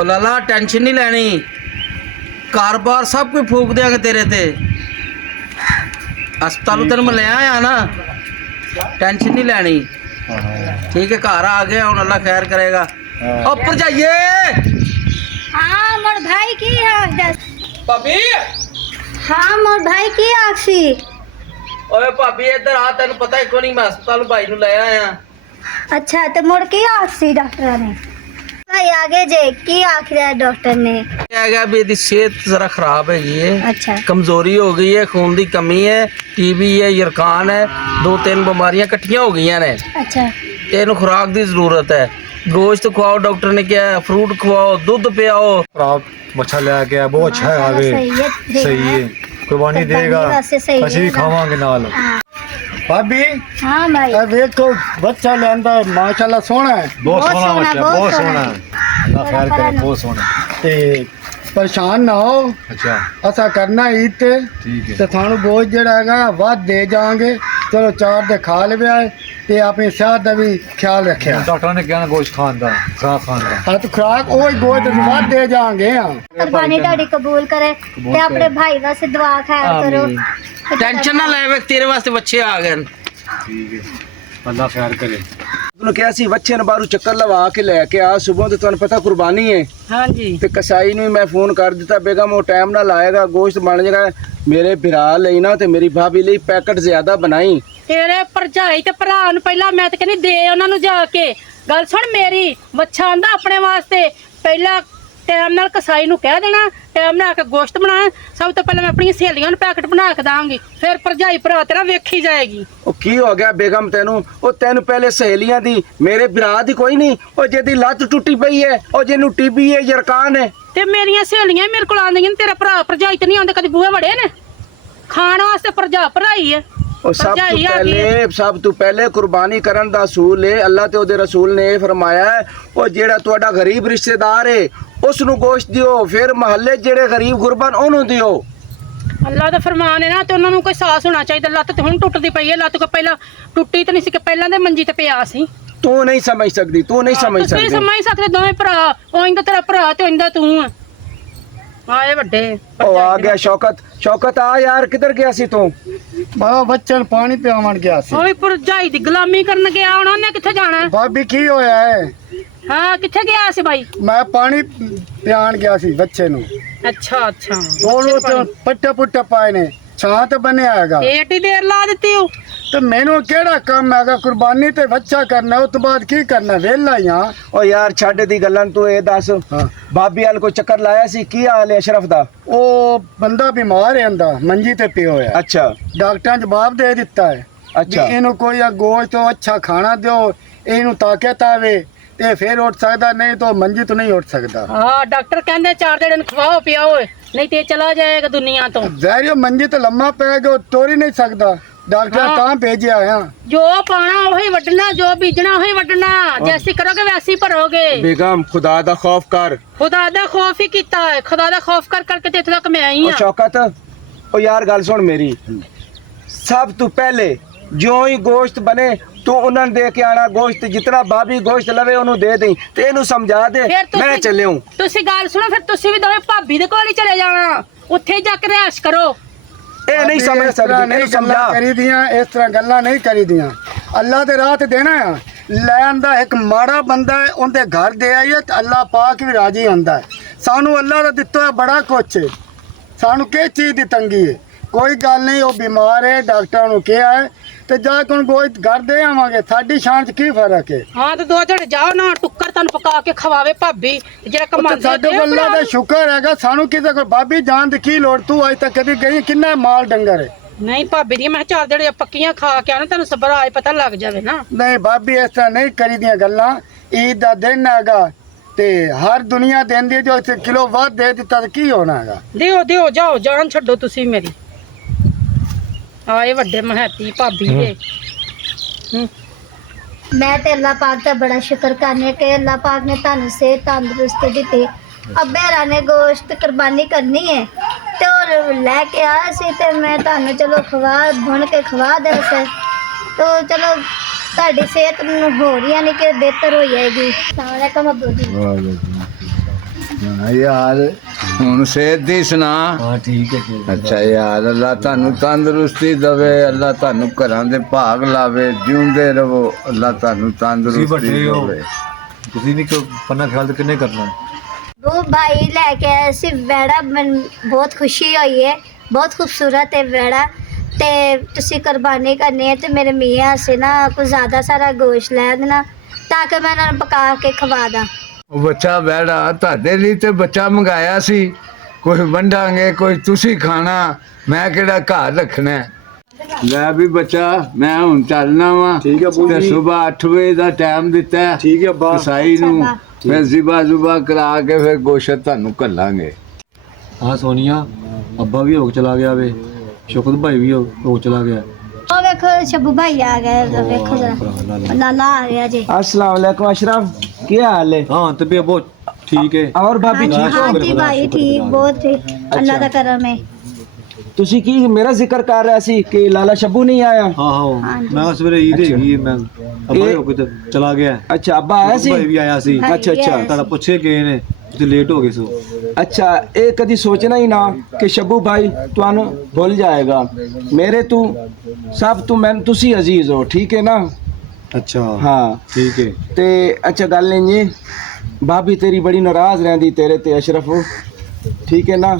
ओ लाला tension नहीं लेनी, car बार सब कुछ फूक देंगे तेरे ते। अस्पताल तेन मैं ले आया ना, टेंशन नहीं लेनी। ठीक है, घर आ गया हूँ, अल्लाह खैर करेगा। ऊपर जाइए। हाँ मोर भाई की भाभी। हाँ मोर भाई की आखसी। ओए भाभी इधर आ, तेन पता है क्यों नहीं, मैं अस्पताल भाई नु ले आया। अच्छा तो मुड़ की आखसी डॉक्टर ने भाई आगे जे की आख रहा है डॉक्टर ने क्या गया भी इसकी सेहत जरा खराब है ये। अच्छा कमजोरी हो गई है, खून की कमी है, टीबी है, यरकान है, 2-3 बीमारियां इकट्ठियां हो गई ने। अच्छा तेन खुराक की जरूरत है, गोश्त खवाओ, डॉक्टर ने क्या है, फ्रूट खवाओ, दूध पियाओ। मच्छा ले गया बहुत अच्छा है। आगे सही है, कुर्बानी देगा, ਅਸੀਂ ਵੀ ਖਾਵਾਂਗੇ ਨਾਲ। भाभी हाँ भाई देखो बच्चा लिया माशाल्लाह सोहना है, बहुत सोहना बच्चा, बहुत सोहना। अल्लाह खैर करे, बहुत सोहना। ते परेशान ना हो। अच्छा असा करना ईद ते ठीक है, ते थानू गोश्त जेड़ा हैगा वध दे जाएंगे। चलो 4 दे खा लेवे ते अपनी सेहत दा भी ख्याल रखिया। डॉक्टर ने कहना गोश्त खान दा, खुराक खान दा। हां तो खुराक ओही गोश्त वध दे जाएंगे। हां कुर्बानी ताड़ी कबूल करे ते अपने भाई वास्ते दुआ खैर करो। टेंशन ना ले, तेरे वास्ते बच्चे आ गए। ठीक है, अल्लाह खैर करे। ਉਹਨੂੰ ਕਿਹਾ ਸੀ ਬੱਚੇ ਨੂੰ ਬਾਹਰੋਂ ਚੱਕਰ ਲਵਾ ਕੇ ਲੈ ਕੇ ਆ, ਸਵੇਰ ਤੇ ਤੁਹਾਨੂੰ ਪਤਾ ਕੁਰਬਾਨੀ ਹੈ। ਹਾਂਜੀ ਤੇ ਕਸਾਈ ਨੂੰ ਮੈਂ ਫੋਨ ਕਰ ਦਿੱਤਾ, ਬੇਗਮ ਉਹ ਟਾਈਮ ਨਾਲ ਆਏਗਾ, ਗੋਸ਼ਤ ਬਣ ਜਾਏਗਾ। ਮੇਰੇ ਭਰਾ ਲਈ ਨਾ ਤੇ ਮੇਰੀ ਭਾਬੀ ਲਈ ਪੈਕਟ ਜ਼ਿਆਦਾ ਬਣਾਈ। ਤੇਰੇ ਭਰਜਾਈ ਤੇ ਭਰਾ ਨੂੰ ਪਹਿਲਾਂ ਮੈਂ ਤੇ ਕਹਿੰਦੀ ਦੇ ਉਹਨਾਂ ਨੂੰ ਜਾ ਕੇ। ਗੱਲ ਸੁਣ ਮੇਰੀ, ਵੱਛਾ ਆਂਦਾ ਆਪਣੇ ਵਾਸਤੇ ਪਹਿਲਾਂ ਟਾਈਮ ਨਾਲ ਕਸਾਈ ਨੂੰ ਕਹਿ ਦੇਣਾ, ਟਾਈਮ ਨਾਲ ਆ ਕੇ ਗੋਸ਼ਤ ਬਣਾ। ਸਭ ਤੋਂ ਪਹਿਲਾਂ ਮੈਂ ਆਪਣੀਆਂ ਸਹੇਲੀਆਂ ਨੂੰ ਪੈਕਟ ਬਣਾ ਕੇ ਦਾਂਗੀ, ਫਿਰ ਭਰਜਾਈ ਭਰਾ ਤੇਰਾ ਵੇਖੀ ਜਾਏਗੀ। ਉਹ ਕੀ ਹੋ ਗਿਆ ਬੇਗਮ ਤੈਨੂੰ? ਉਹ ਤੈਨੂੰ ਪਹਿਲੇ ਸਹੇਲੀਆਂ ਦੀ, ਮੇਰੇ ਭਰਾ ਦੀ ਕੋਈ ਨਹੀਂ। ਉਹ ਜਿਹਦੀ ਲੱਤ ਟੁੱਟੀ ਪਈ ਹੈ, ਉਹ ਜਿਹਨੂੰ ਟੀਬੀ ਹੈ, ਯਰਕਾਨ ਹੈ। ਤੇ ਮੇਰੀਆਂ ਸਹੇਲੀਆਂ ਮੇਰੇ ਕੋਲ ਆਉਂਦੀਆਂ ਨੇ, ਤੇਰਾ ਭਰਾ ਭਰਜਾਈ ਤੇ ਨਹੀਂ ਆਉਂਦੇ ਕਦੇ ਬੂਹੇ ਵੜੇ ਨੇ ਖਾਣ ਵਾਸਤੇ। ਭਰਾਈ ਹੈ ਉਹ ਸਭ ਤੋਂ ਪਹਿਲੇ ਕੁਰਬਾਨੀ ਕਰਨ ਦਾ ਅਸੂਲ ਹੈ। ਅੱਲਾਹ ਤੇ ਉਹਦੇ ਰਸੂਲ ਨੇ ਇਹ ਫਰਮਾਇਆ ਹੈ, ਉਹ ਜਿਹੜਾ ਤੁਹਾਡਾ ਗਰੀਬ ਰਿਸ਼ਤੇਦਾਰ ਹੈ ਉਸ ਨੂੰ ਗੋਸ਼ਤ ਦਿਓ, ਫਿਰ ਮਹੱਲੇ ਜਿਹੜੇ ਗਰੀਬ ਗੁਰਬਾਨ ਉਹਨੂੰ ਦਿਓ। ਅੱਲਾਹ ਦਾ ਫਰਮਾਨ ਹੈ ਨਾ, ਤੇ ਉਹਨਾਂ ਨੂੰ ਕੋਈ ਸਾਹਸ ਹੋਣਾ ਚਾਹੀਦਾ। ਲੱਤ ਤੇ ਹੁਣ ਟੁੱਟਦੀ ਪਈ ਹੈ, ਲੱਤ ਕੋ ਪਹਿਲਾਂ ਟੁੱਟੀ ਤੇ ਨਹੀਂ ਸੀ ਕਿ ਪਹਿਲਾਂ ਦੇ ਮੰਜੀ ਤੇ ਪਿਆ ਸੀ। ਤੂੰ ਨਹੀਂ ਸਮਝ ਸਕਦੀ, ਤੂੰ ਨਹੀਂ ਸਮਝ ਸਕਦੀ। ਤੁਸੀਂ ਸਮਝ ਸਕਦੇ ਦੋਵੇਂ ਭਰਾ, ਉਹ ਇੰਦਾ ਤੇਰਾ ਭਰਾ ਤੇ ਇੰਦਾ ਤੂੰ ਆ। ਆਏ ਵੱਡੇ ਉਹ ਆ ਗਿਆ ਸ਼ੌਕਤ। ਸ਼ੌਕਤ ਆ ਯਾਰ, ਕਿੱਧਰ ਗਿਆ ਸੀ ਤੂੰ? ਬਾਬਾ ਬੱਚੇ ਨੂੰ ਪਾਣੀ ਪਿਆਵਣ ਗਿਆ ਸੀ। ਉਹ ਵੀ ਭਰਜਾਈ ਦੀ ਗੁਲਾਮੀ ਕਰਨ ਗਿਆ ਹੁਣ, ਉਹਨੇ ਕਿੱਥੇ ਜਾਣਾ? ਭਾਬੀ ਕੀ ਹੋਇਆ ਹੈ? ਹਾਂ ਕਿੱਥੇ ਗਿਆ ਸੀ ਬਾਈ? ਮੈਂ ਪਾਣੀ ਪਿਆਣ ਗਿਆ ਸੀ ਬੱਚੇ ਨੂੰ। ਅੱਛਾ ਅੱਛਾ, ਉਹਨੂੰ ਤੇ ਪੱਟੇ ਪੁੱਟੇ ਪਾਏ ਨੇ, ਛਾਂ ਤੇ ਬਣਿਆ ਹੈਗਾ। ਏਟੀ ਦੇਰ ਲਾ ਦਿੱਤੀ ਉਹ ਤੇ ਮੈਨੂੰ ਕਿਹੜਾ ਕੰਮ ਹੈਗਾ? ਕੁਰਬਾਨੀ ਤੇ ਬੱਚਾ ਕਰਨਾ, ਉਸ ਤੋਂ ਬਾਅਦ ਕੀ ਕਰਨਾ? ਵਿਹਲਾ ਹੀ ਆ। ਉਹ ਯਾਰ ਛੱਡ ਦੀ ਗੱਲਾਂ, ਤੂੰ ਇਹ ਦੱਸ ਭਾਬੀ ਵਾਲ ਕੋਈ ਚੱਕਰ ਲਾਇਆ ਸੀ? ਕੀ ਹਾਲ ਹੈ ਅਸ਼ਰਫ ਦਾ? ਉਹ ਬੰਦਾ ਬਿਮਾਰ ਹੈ, ਅੰਦਾ ਮੰਜੀ ਤੇ ਪਿਆ ਹੋਇਆ। ਅੱਛਾ ਡਾਕਟਰਾਂ ਜਵਾਬ ਦੇ ਦਿੱਤਾ ਹੈ ਅੱਛਾ ਇਹਨੂੰ ਕੋਈ ਗੋਸ਼ਤ ਤੋਂ ਅੱਛਾ ਖਾਣਾ ਦਿਓ, ਇਹਨੂੰ ਤਾਕਤ ਆਵੇ ਤੇ ਫਿਰ ਉੱਠ ਸਕਦਾ, ਨਹੀਂ ਤਾਂ ਮੰਜੀ ਤੋਂ ਨਹੀਂ ਉੱਠ ਸਕਦਾ। ਹਾਂ ਡਾਕਟਰ ਕਹਿੰਦੇ 4 ਦਿਨ ਖਵਾਓ ਪਿਆਓ, ਨਹੀਂ ਤੇ ਚਲਾ ਜਾਏਗਾ ਦੁਨੀਆ ਤੋਂ। ਜ਼ਹਿਰੀਓ ਮੰਜੀ ਤੇ ਲੰਮਾ ਪੈ ਗਿਆ, ਤੋੜ ਹੀ ਨਹੀਂ ਸਕਦਾ। ਡਾਕਟਰ ਤਾਂ ਭੇਜਿਆ ਆ। ਜੋ ਪਾਣਾ ਉਹੀ ਵੱਢਣਾ, ਜੋ ਬੀਜਣਾ ਉਹੀ ਵੱਢਣਾ। ਜੈਸੀ ਕਰੋਗੇ ਵੈਸੀ ਭਰੋਗੇ। ਬੇਗਮ ਖੁਦਾ ਦਾ ਖੌਫ ਕਰ। ਖੁਦਾ ਦਾ ਖੌਫ ਹੀ ਕੀਤਾ ਹੈ, ਖੁਦਾ ਦਾ ਖੌਫ ਕਰ ਕਰਕੇ ਤੇ ਇੱਥੇ ਤੱਕ ਮੈਂ ਆਈ ਉਹ ਹਾਂ। ਸ਼ੌਕਤ, ਉਹ ਯਾਰ ਗੱਲ ਸੁਣ ਮੇਰੀ। ਸਭ ਤੋਂ ਪਹਿਲੇ ਜੋ ਹੀ ਗੋਸ਼ਤ ਬਣੇ ਤੂੰ ਉਹਨਾਂ ਨੂੰ ਦੇ ਕੇ ਆਣਾ। ਗੋਸ਼ਤ ਜਿਤਨਾ ਭਾਬੀ ਗੋਸ਼ਤ ਲਵੇ ਉਹਨੂੰ ਦੇ ਦੇਈ ਤੇ ਇਹਨੂੰ ਸਮਝਾ ਦੇ ਮੈਂ ਚੱਲਿਆ। ਤੁਸੀਂ ਗੱਲ ਸੁਣੋ, ਫਿਰ ਤੁਸੀਂ ਵੀ ਦੋਵੇਂ ਭਾਬੀ ਦੇ ਕੋਲ ਹੀ ਚਲੇ ਜਾਣਾ, ਉੱਥੇ ਜਾ ਕੇ ਰਿਹਾਇਸ਼ ਕਰੋ। ਇਹ ਨਹੀਂ ਸਮਝ ਸਕਦੀ, ਨਹੀਂ ਸਮਝਾ ਕਰੀਦੀਆਂ, ਇਸ ਤਰ੍ਹਾਂ ਗੱਲਾਂ ਨਹੀਂ ਕਰੀਦੀਆਂ। ਅੱਲਾ ਦੇ ਰਾਹ ਤੇ ਦੇਣਾ ਆ। ਲੈਣ ਦਾ ਇੱਕ ਮਾੜਾ ਬੰਦਾ ਹੈ, ਉਹਦੇ ਘਰ ਦੇ ਆਈਏ ਤੇ ਅੱਲਾ ਪਾਕ ਵੀ ਰਾਜੀ ਹੁੰਦਾ ਹੈ। ਸਾਨੂੰ ਅੱਲਾ ਦਾ ਦਿੱਤਾ ਹੈ ਬੜਾ ਕੁਛ, ਸਾਨੂੰ ਕਿਸ ਚੀਜ਼ ਦੀ ਤੰਗੀ ਹੈ? ਕੋਈ ਗੱਲ ਨਹੀਂ, ਉਹ ਬਿਮਾਰ ਹੈ, ਡਾਕਟਰਾਂ ਨੂੰ ਕਿਹਾ ਹੈ ਤੇ ਜਾ ਕੇ ਕੋਈ ਘਰ ਦੇ ਆਵਾਂਗੇ। ਸਾਡੀ ਸ਼ਾਨ ਚ ਕੀ ਫਰਕ ਹੈ? ਹਾਂ ਤੇ 2 ਦਿਨ ਜਾਓ ਨਾ, ਟੁੱਕਰ ਤੁਹਾਨੂੰ ਪਕਾ ਕੇ ਖਵਾਵੇ ਭਾਬੀ, ਜਿਹੜਾ ਕਮਾਉਂਦੇ ਸਾਡੇ ਅੱਲਾ ਦਾ ਸ਼ੁਕਰ ਹੈਗਾ, ਸਾਨੂੰ ਕਿਸੇ ਕੋਲ ਭਾਬੀ ਜਾਣ ਦੀ ਕੀ ਲੋੜ? ਤੂੰ ਅੱਜ ਤੱਕ ਕਦੀ ਗਈ? ਕਿੰਨਾ ਮਾਲ ਡੰਗਰ ਹੈ? ਨਹੀਂ ਭਾਬੀ ਦੀ ਮੈਂ 4 ਦਿਨ ਪੱਕੀਆਂ ਖਾ ਕੇ ਆਣਾ, ਤੁਹਾਨੂੰ ਸਬਰ ਆਏ ਪਤਾ ਲੱਗ ਜਾਵੇ ਨਾ। ਨਹੀਂ ਭਾਬੀ ਇਸ ਤਰ੍ਹਾਂ ਨਹੀਂ ਕਰੀਦੀਆਂ ਗੱਲਾਂ। ਈਦ ਦਾ ਦਿਨ ਹੈਗਾ ਤੇ ਹਰ ਦੁਨੀਆ ਦਿੰਦੀ ਹੈ, ਜੋ ਇੱਥੇ ਕਿਲੋ ਵੱਧ ਦੇ ਦਿੱਤਾ ਤਾਂ ਕੀ ਹੋਣਾ ਹੈਗਾ? ਦਿਓ ਜਾਓ, ਜਾਨ ਛੱਡੋ ਤੁਸੀਂ ਮੇਰੀ। ਆਏ ਵੱਡੇ ਮਹੱਤੀ ਭਾਬੀ ਦੇ। मैं तो अल्लाह पाक का बड़ा शुक्र करनी है कि अल्लाह पाक ने तुहानू सेहत तंदुरुस्ती दी। अब्बेरा ने गोश्त कुर्बानी करनी है तो लैके आया सी ते मैं तुहानू चलो खवा भुन के खवा दे से, तो चलो तुहाडी सेहत हो रही है नहीं कि बेहतर हो जाएगी। अस्सलाम वालेकुम अब्बू जी। यार ਹੁਣ ਸਿਹਤ ਦੀ ਸੁਣਾ। हाँ ठीक है ਅੱਛਾ ਯਾਰ, ਅੱਲਾ ਤੁਹਾਨੂੰ ਤੰਦਰੁਸਤੀ ਦੇਵੇ, ਅੱਲਾ ਤੁਹਾਨੂੰ ਘਰਾਂ ਦੇ ਭਾਗ ਲਾਵੇ, ਜਿਉਂਦੇ ਰਹੋ, ਅੱਲਾ ਤੁਹਾਨੂੰ ਤੰਦਰੁਸਤੀ ਦੇਵੇ। ਤੁਸੀਂ ਨਹੀਂ ਕਿਉਂ ਪੰਨਾ ਖਿਆਲ ਕਿੰਨੇ ਕਰਨਾ वो भाई लेके आए सी वेड़ा मन बहुत खुशी हुई है बहुत खूबसूरत है वेड़ा ते तुसी कुर्बानी करनी है ते मेरे मियाँ से ना कुछ ज़्यादा सारा गोश्त लै देना ताकि मैं उन्हें पका के खवा दा। ਉਹ ਬੱਚਾ ਬੈੜਾ ਤੁਹਾਡੇ ਲਈ ਤੇ ਬੱਚਾ ਮੰਗਾਇਆ ਸੀ, ਕੋਈ ਵੰਡਾਂਗੇ, ਕੋਈ ਤੁਸੀਂ ਖਾਣਾ, ਮੈਂ ਕਿਹੜਾ ਘਰ ਰੱਖਣਾ ਹੈ। ਲੈ ਵੀ ਬੱਚਾ, ਮੈਂ ਹੁਣ ਚੱਲਣਾ ਵਾ। ਠੀਕ ਹੈ ਬੂਜੀ। ਤੇ ਸਵੇਰ 8 ਵਜੇ ਦਾ ਟਾਈਮ ਦਿੱਤਾ ਹੈ ਠੀਕ ਹੈ ਅੱਬਾ। ਕਸਾਈ ਨੂੰ, ਅੱਛਾ ਫਿਰ ਜ਼ਿਬਾ ਕਰਾ ਕੇ ਫਿਰ ਗੋਸ਼ਤ ਤੁਹਾਨੂੰ ਘੱਲਾਂਗੇ। हाँ सोनिया अब्बा भी हो चला गया वे शुक्र भाई भी हो चला गया ओ देखो शब्बू भाई आ गए देखो जरा लाला आ गया जी। अस्सलाम वालेकुम अशरफ, क्या हाल है? हाँ तबीयत बहुत ठीक है और भाभी हाँ ठीक हो? हाँ जी भाई ठीक बहुत ठीक अल्लाह का करम है। ਤੁਸੀਂ ਕੀ ਮੇਰਾ ਜ਼ਿਕਰ ਕਰ ਰਿਹਾ ਸੀ ਕਿ ਲਾਲਾ ਸ਼ੱਬੂ ਨਹੀਂ ਆਇਆ? हाँ हाँ हाँ जी। मैं सवेरे ईद हैगी मैं अब्बा भी हो चला गया ਅੱਛਾ ਅੱਬਾ ਆਇਆ ਸੀ? भाई भी आया सी हाँ, अच्छा, अच्छा। yes। ਤੁਹਾਡਾ ਪੁੱਛੇ ਗਏ ਨੇ ਤੁਸੀਂ ਲੇਟ ਹੋ ਗਏ ਸੋ अच्छा, ये कभी सोचना ही ना कि शब्बू भाई तुहानू भूल जाएगा। मेरे तू सब तू मैं तुसी अजीज हो, ठीक है ना? अच्छा हाँ ठीक है ते अच्छा गल नहीं है, भाभी तेरी बड़ी नाराज रहती तेरे ते अशरफ, ठीक है ना?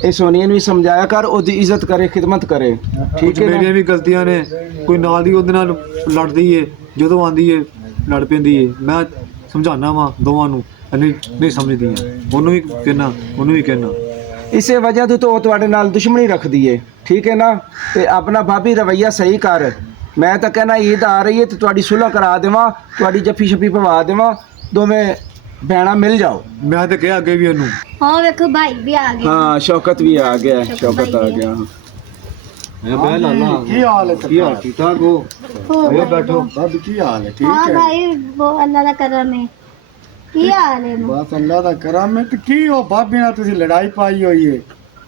ये सोनिया ਨੂੰ ਸਮਝਾਇਆ ਕਰ, ਉਹਦੀ ਇੱਜ਼ਤ ਕਰੇ, ਖਿਦਮਤ ਕਰੇ, ਠੀਕ ਹੈ ਮੇਰੀਆਂ ਨਾ? ਵੀ ਗਲਤੀਆਂ ਨੇ, ਕੋਈ ਨਾਲ ਦੀ ਉਹਦੇ ਨਾਲ ਲੜਦੀ ਏ, ਜਦੋਂ ਆਂਦੀ ਏ ਲੜ ਪੈਂਦੀ ਏ, ਮੈਂ ਸਮਝਾਣਾ ਵਾ ਦੋਵਾਂ ਨੂੰ, ਨਹੀਂ ਸਮਝਦੀਆਂ, ਉਹਨੂੰ ਵੀ ਕਹਿਣਾ ਉਹਨੂੰ ਵੀ ਕਹਿਣਾ। ਇਸੇ ਵਜ੍ਹਾ ਤੋਂ ਉਹ ਤੁਹਾਡੇ ਨਾਲ ਦੁਸ਼ਮਣੀ ਰੱਖਦੀ ਏ, ਠੀਕ ਹੈ ਨਾ? ਤੇ ਆਪਣਾ ਭਾਬੀ ਰਵਈਆ ਸਹੀ ਕਰ। ਮੈਂ ਤਾਂ ਕਹਿਣਾ ਈਦ ਆ ਰਹੀ ਹੈ ਤੇ ਤੁਹਾਡੀ ਸੁਲ੍ਹਾ ਕਰਾ ਦੇਵਾਂ, ਤੁਹਾਡੀ ਜੱਫੀ ਛੱਪੀ ਪਵਾ ਦੇਵਾਂ, ਦੋਵੇਂ ਭੈਣਾਂ ਮਿਲ ਜਾਓ। ਮੈਂ ਤਾਂ ਕਿਹਾ ਅੱਗੇ ਵੀ ਉਹਨੂੰ। हाँ देखो भाई भी आ गए। हाँ शौकत भी आ गया है, शौकत आ गया। ਮੈਂ ਬਹਿ ਲਾਲਾ ਕੀ ਹਾਲ ਹੈ ਕੀ ਹਾਲ ਠੀਕ ਠਾਕ ਹੋ? हो ਆਇਓ गए। ਬੈਠੋ। ਰੱਬ ਕੀ ਹਾਲ ਹੈ ਠੀਕ हाँ ਹੈ भाई वो अल्लाह का करम है की हाल है ਬਸ ਅੱਲਾ ਦਾ ਕਰਮ ਹੈ ਤੇ ਕੀ ਉਹ ਭਾਬੀ ਨਾਲ ਤੁਸੀਂ ਲੜਾਈ ਪਾਈ ਹੋਈ ਹੈ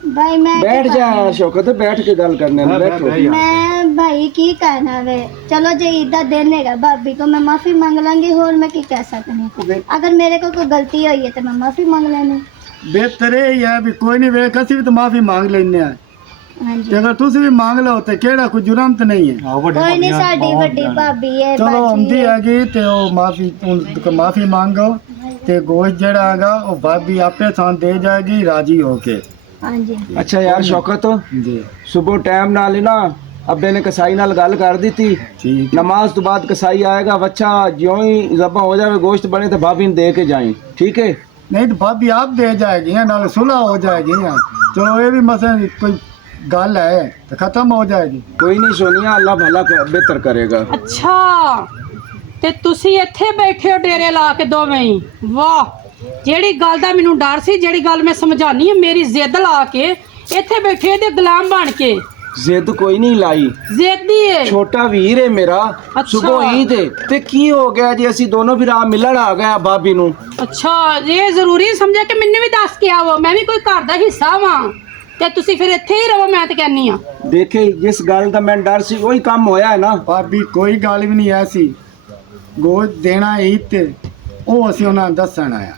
भाई मैं बैठ जा शौकत, बैठ के गल करने में बैठो। मैं भाई की कहना वे चलो जे ईदा देने का भाभी को मैं माफी मांग लांगी और मैं की कह सकती अगर मेरे को कोई गलती हुई है तो मैं माफी मांग लेनी। ਬਿਹਤਰ ਇਹ ਹੀ ਹੈ ਵੀ ਕੋਈ ਨਹੀਂ ਵੇਖ ਅਸੀਂ ਵੀ ਤਾਂ ਮਾਫੀ ਮੰਗ ਲੈਨੇ ਆ हाँ जी ਤੇ ਅਗਰ ਤੁਸੀਂ ਵੀ ਮੰਗ ਲਓ ਤੇ ਕਿਹੜਾ ਕੋਈ ਜੁਰਮ ਤਾਂ ਨਹੀਂ ਹੈ। ਆਹ ਵੱਡੀ कोई नहीं ਭਾਬੀਆਂ साड़ी वड्डी भाभी है ਚਲੋ बाजी ਆਉਂਦੀ है। ਹੈਗੀ ਤੇ ਉਹ ਮਾਫੀ ਮੰਗੋ ਤੇ ਗੋਸ਼ਤ ਜਿਹੜਾ ਹੈਗਾ ਉਹ ਭਾਬੀ ਆਪੇ ਤੁਹਾਨੂੰ ਦੇ ਜਾਏਗੀ ਰਾਜੀ ਹੋ ਕੇ। हाँ जी अच्छा यार शौकत, ਜੀ सुबह टाइम नाल ही ना अब्बे ने कसाई नाल गल कर दी थी, ਠੀਕ नमाज तो बाद कसाई आएगा, बच्चा ज्यों ही ज़बा हो जाए गोश्त बने तो भाभी ने दे के जाए, ठीक है? नहीं तो भाभी आप दे जाएगी नाल सुलह हो जाएगी ना। चलो ये भी मसला कोई गल है तो खत्म हो जाएगी। कोई नहीं सोनिया, अल्लाह भला बेहतर करेगा। ਅੱਛਾ ਤੇ ਤੁਸੀਂ ਇੱਥੇ ਬੈਠੇ ਹੋ ਡੇਰੇ ਲਾ ਕੇ ਦੋਵੇਂ ਹੀ? ਵਾਹ, ਜਿਹੜੀ ਗੱਲ ਦਾ ਮੈਨੂੰ ਡਰ ਸੀ, ਜਿਹੜੀ ਗੱਲ ਮੈਂ ਸਮਝਾਨੀ ਹੈ, ਮੇਰੀ ਜ਼ਿੱਦ ਲਾ ਕੇ ਇੱਥੇ ਬੈਠੇ ਤੇ ਗੁਲਾਮ ਬਣ ਕੇ। जिद कोई नहीं लाई, ਜ਼ਿੱਦੀ ਏ। छोटा वीर है मेरा, अच्छा। सुबह ईद है ते की हो गया जी, ਅਸੀਂ ਦੋਨੋਂ ਵੀ ਰਾਹ ਮਿਲਣ ਆ ਗਏ ਭਾਬੀ ਨੂੰ। ਅੱਛਾ, ਇਹ ਜ਼ਰੂਰੀ ਸਮਝਿਆ ਕਿ ਮੈਨੂੰ ਵੀ ਦੱਸ ਕੇ ਆਵੋ, ਮੈਂ ਵੀ ਕੋਈ ਘਰ ਦਾ ਹਿੱਸਾ ਵਾਂ ਤੇ ਤੁਸੀਂ ਫਿਰ ਇੱਥੇ ਹੀ ਰਹੋ, ਮੈਂ ਤਾਂ ਕਹਿੰਨੀ ਆ। ਦੇਖੇ ਜਿਸ ਗੱਲ ਦਾ ਮੈਂ ਡਰ ਸੀ ਉਹੀ ਕੰਮ ਹੋਇਆ ਹੈ ਨਾ। ਭਾਬੀ ਕੋਈ ਗੱਲ ਵੀ ਨਹੀਂ ਐਸੀ, ਗੋਸ਼ਤ ਦੇਣਾ ਹੀ ਤੇ ਉਹ ਅਸੀਂ ਉਹਨਾਂ ਨੂੰ ਦੱਸਣ ਆਇਆ।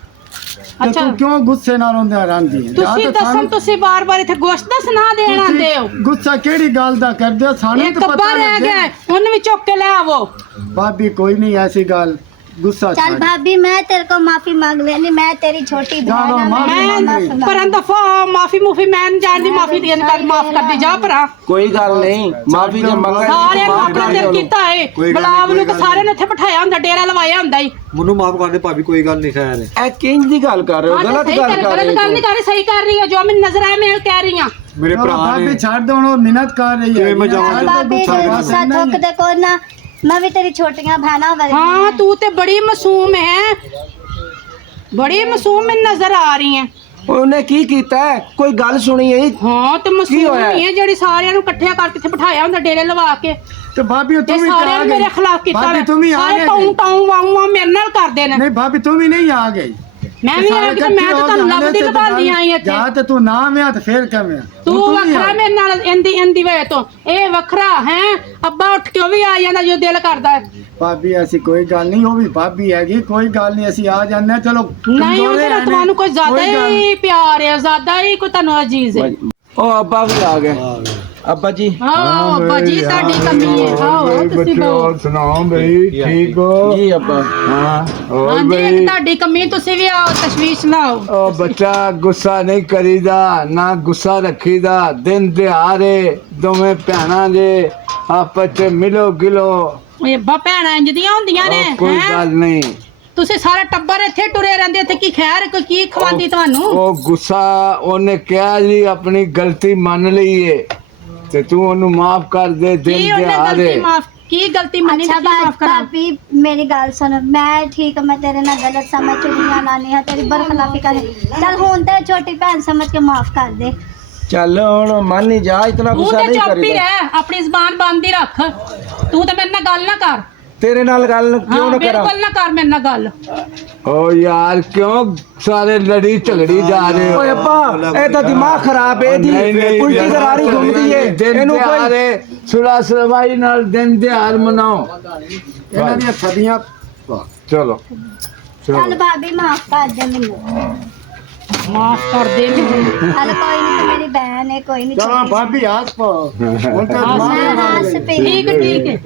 ਤੇ ਅੱਛਾ, ਤੂੰ ਕਿਉਂ ਗੁੱਸੇ ਨਾਲ ਹੁੰਦਾ ਰਹਿੰਦੀ ਹੈ? ਤੁਸੀਂ ਦੱਸਣ, ਤੁਸੀਂ ਬਾਰ-ਬਾਰ ਇੱਥੇ ਗੋਸ਼ਤ ਦਾ ਸੁਣਾ ਦੇਣ ਆਉਂਦੇ ਹੋ। ਗੁੱਸਾ ਕਿਹੜੀ ਗੱਲ ਦਾ ਕਰਦੇ ਹੋ? ਸਾਨੂੰ ਇੱਕ ਤਾਂ ਕੱਬਾ ਪਤਾ ਰਹਿ ਗਿਆ, ਲੱਗਿਆ। ਉਹਨੂੰ ਵੀ ਚੁੱਕ ਕੇ ਲੈ ਆਵੋ। ਭਾਬੀ ਕੋਈ ਨਹੀਂ ਐਸੀ ਗੱਲ, ਗੁੱਸਾ चल छाड़। भाभी मैं तेरे को माफी मांग लेनी, मैं तेरी छोटी जानो, बहन हूं, माफी मैं मांग माफी ली। मांग- ਪਰਾਂ ਦਫਾ ਮਾਫੀ ਮੁਫੀ ਮੈਂ ਨੀ ਜਾਣਦੀ, ਮਾਫੀ ਦੇਣ ਕਰ ਮਾਫ ਕਰ ਦੇ ਜਾ ਪਰਾਂ। ਕੋਈ ਗੱਲ ਨਹੀਂ, ਮਾਫੀ ਜੇ ਮੰਗਣ ਸਾਰਿਆਂ ਨੂੰ ਆਪਣਾ ਦਿਲ ਕੀਤਾ ਏ, ਕੋਈ ਗੱਲ ਗੁਲਾਬ ਨਹੀਂ, ਨੂੰ ਕੋਈ ਤਾਂ ਸਾਰਿਆਂ ਨੇ ਇੱਥੇ ਬਿਠਾਇਆ ਹੁੰਦਾ, ਡੇਰਾ ਲਵਾਇਆ ਹੁੰਦਾ ਈ। ਮੈਨੂੰ ਮਾਫ ਕਰ ਦੇ ਭਾਬੀ, ਕੋਈ ਗੱਲ ਨਹੀਂ ਖੈਰ ਹੈ। ਇਹ ਕਿੰਜ ਦੀ ਗੱਲ ਕਰ ਰਹੇ ਹੋ, ਹਾਂ, ਗਲਤ ਸਹੀ ਗੱਲ ਕਰ, ਕਰ ਗਲਤ ਰਹੇ ਗੱਲ ਨਹੀਂ ਹੋ। ਕਰ ਰਹੀ, ਸਹੀ ਕਰ ਰਹੀ ਹੈ, ਜੋ ਮੈਨੂੰ ਨਜ਼ਰ ਆਇਆ ਮੈਂ ਕਹਿ ਰਹੀ ਹਾਂ। ਮੇਰੇ ਚਲੋ ਭਰਾ ਭਾਬੀ ਨੇ ਛੱਡ ਦੋ, ਹੁਣ ਉਹ ਮਿਹਨਤ ਕਰ ਰਹੀ ਹੈ। ਕਿਵੇਂ ਮੈਂ ਜਾਵਾਂ? चल भाभी गुस्सा तेरे कर गुस्सा देना थोक दे को ना, मैं भी तेरी छोटियां बहना वर्गी ਹਾਂ, हूं। ਤੂੰ ਤੇ ਬੜੀ ਮਾਸੂਮ ਹੈ, ਬੜੀ ਮਾਸੂਮ ਮੈਨੂੰ ਨਜ਼ਰ ਆ ਰਹੀ ਹੈ। ਉਹਨੇ ਕੀ ਕੀਤਾ ਹੈ? ਕੋਈ ਗੱਲ ਸੁਣੀ ਹੈ? ਹਾਂ, ਤੇ ਮਾਸੂਮ ਹੋਇਆ? ਨਹੀਂ ਹੈ ਜਿਹੜੀ ਸਾਰਿਆਂ ਨੂੰ ਇਕੱਠਿਆਂ ਕਰਕੇ ਇੱਥੇ ਬਿਠਾਇਆ ਹੁੰਦਾ, ਡੇਰੇ ਲਵਾ ਕੇ। ਤੇ ਭਾਬੀ ਤੇ ਤੂੰ ਵੀ ਸਾਰਿਆਂ ਆ ਨੇ ਗਈ। ਮੇਰੇ ਖਿਲਾਫ ਕੀਤਾ ਭਾਬੀ ਵਾ। ਤੂੰ ਵੀ ਆ ਸਾਰੇ ਗਈ। ਟਾਉਂ ਟਾਉਂ ਵਾਉਂ ਮੇਰੇ ਨਾਲ ਕਰਦੇ ਨੇ। ਨਹੀਂ ਭਾਬੀ ਤੂੰ ਵੀ ਨਹੀਂ ਆ ਗਈ। ਮੈਂ ਵੀ ਆ ਕਿ ਮੈਂ ਤਾਂ ਤੁਹਾਨੂੰ ਲੱਭਦੀ ਲਭਾਉਂਦੀ ਆਈ ਇੱਥੇ ਜਾਂ ਤੇ ਤੂੰ ਨਾ ਵਿਆਹ ਤੇ ਫੇਰ ਕਿਵੇਂ ਤੂੰ ਵੱਖਰਾ ਮੇਰੇ ਨਾਲ ਇੰਦੀ ਵੇ ਤੋਂ ਇਹ ਵੱਖਰਾ ਹੈ ਅੱਬਾ ਉੱਠ ਕੇ ਉਹ ਵੀ ਆ ਜਾਂਦਾ ਜੋ ਦਿਲ ਕਰਦਾ ਹੈ ਭਾਬੀ ਐਸੀ ਕੋਈ ਗੱਲ ਨਹੀਂ, ਉਹ ਵੀ ਭਾਬੀ ਹੈਗੀ, ਕੋਈ ਗੱਲ ਨਹੀਂ, ਅਸੀਂ ਆ ਜਾਂਦੇ ਹਾਂ, ਚਲੋ ਨਹੀਂ ਦੋਵੇਂ ਉਹਦੇ ਨਾਲ ਆਏ ਤੁਹਾਨੂੰ ਨੇ, ਕੋਈ ਜ਼ਿਆਦਾ ਕੋਈ ਗੱਲ ਹੀ ਪਿਆਰ ਹੈ ਜ਼ਿਆਦਾ ਹੀ ਕੋਈ ਤੁਹਾਨੂੰ ਅਜੀਜ਼ ਹੈ ਉਹ ਅੱਬਾ ਵੀ ਆ ਗਏ ਅੱਬਾ ਜੀ ਹਾਂ ਅੱਬਾ ਜੀ ਤੁਹਾਡੀ ਕਮੀ ਹੈ ਹਾਂ ਤੁਸੀਂ ਬਹੁ ਸੁਣਾਓ ਬਈ ਠੀਕ ਹੋ ਜੀ ਅੱਬਾ ਹਾਂ ਹੋਰ ਹਾਂਜੀ ਇੱਕ ਬਈ ਤੁਹਾਡੀ ਕਮੀ ਤੁਸੀਂ ਵੀ ਆਓ ਤਸ਼ਵੀਸ਼ ਲਾਓ ਉਹ ਬੱਚਾ ਗੁੱਸਾ ਨਹੀਂ ਕਰੀਦਾ ਨਾ ਗੁੱਸਾ ਰੱਖੀਦਾ ਦਿਨ ਦਿਹਾੜੇ ਦੋਵੇਂ ਭੈਣਾਂ ਦੇ ਆਪਸ ਚ ਮਿਲੋ ਗਿਲੋ ਇਹ ਅੱਬਾ ਭੈਣਾਂ ਇੰਜ ਦੀਆਂ ਹੁੰਦੀਆਂ ਨੇ ਕੋਈ ਹੈਂ? ਗੱਲ ਨਹੀਂ ਤੁਸੀਂ ਸਾਰਾ ਟੱਬਰ ਇੱਥੇ ਟੁਰੇ ਰਹਿੰਦੇ ਇੱਥੇ ਕੀ ਖੈਰ ਕੋਈ ਕੀ ਖਵਾਉਂਦੀ ਤੁਹਾਨੂੰ ਉਹ ਗੁੱਸਾ ਉਹਨੇ ਕਿਹਾ ਜੀ ਆਪਣੀ ਗਲਤੀ ਮੰਨ ਲਈ ਏ ਤੇ ਤੂੰ ਉਹਨੂੰ ਮਾਫ ਕਰ ਦੇ ਕੀ ਦਿਨ ਉਹਨੇ ਦਿਹਾੜੇ ਗਲਤੀ ਮਾਫ ਕੀ ਗਲਤੀ ਮੰਨੀ ਅੱਛਾ ਤੇ ਕੀ ਮਾਫ ਕਰਾਂ ਭਾਬੀ ਮੇਰੀ ਗੱਲ ਸੁਣ, ਮੈਂ ਠੀਕ, ਮੈਂ ਤੇਰੇ ਨਾਲ ਗਲਤ ਸਮਝ ਚੁਗਲੀਆਂ ਲਾਣੀ ਹੈ, ਤੇਰੀ ਬਰਖਲਾਫੀ ਕਰੀ, ਚੱਲ ਹੁਣ ਤੇ ਛੋਟੀ ਭੈਣ ਸਮਝ ਕੇ ਮਾਫ ਕਰ ਦੇ। ਚੱਲ ਹੁਣ ਮੰਨ ਹੀ ਜਾ, ਇਤਨਾ ਤੂੰ ਗੁੱਸਾ ਤੇ ਨਹੀਂ ਚੁੱਪ ਹੀ ਕਰੀਦਾ ਰਹਿ ਆਪਣੀ ਜ਼ਬਾਨ ਬੰਦ ਹੀ ਰੱਖ ਤੂੰ ਤੇ ਮੇਰੇ ਨਾਲ ਗੱਲ ਨਾ ਕਰ ਤੇਰੇ ਨਾਲ ਗੱਲ ਕਿਉਂ ਹਾਂ ਨਾ ਕਰਾਂ ਬਿਲਕੁਲ ਨਾ ਕਰ ਮੇਰੇ ਨਾਲ ਗੱਲ ਓ ਯਾਰ ਕਿਉਂ ਸਾਰੇ ਲੜੀ ਝਗੜੀ ਜਾ ਰਹੇ ਹੋ ਓਏ ਅੱਬਾ ਇਹ ਤਾਂ ਦਿਮਾਗ ਖਰਾਬ ਹੈ ਨਹੀਂ, ਇਹਦੀ ਨਹੀਂ, ਉਲਟੀ ਨਹੀਂ, ਦਰਾਰੀ ਘੁੰਮਦੀ ਏ ਦਿਨ ਇਹਨੂੰ ਕੋਈ ਦਿਹਾੜੇ ਸੁਲਾ ਸਲਵਾਈ ਨਾਲ ਦਿਨ ਦਿਹਾੜ ਮਨਾਓ ਇਹਨਾਂ ਦੀਆਂ ਸਦੀਆਂ ਚਲੋ ਚੱਲ ਭਾਬੀ ਮਾਫ ਕਰ ਦੇ ਮੈਨੂੰ, ਮਾਫ ਕਰ ਦੇ ਮੈਨੂੰ ਚੱਲ ਕੋਈ ਨਹੀਂ, ਤੂੰ ਮੇਰੀ ਭੈਣ ਹੈ, ਕੋਈ ਨਹੀਂ, ਚਲੋ ਭਾਬੀ ਹੱਸ ਪਾ ਹੁਣ ਤਾਂ ਮੈਂ ਹੱਸ ਪਈ। ਠੀਕ ਹੈ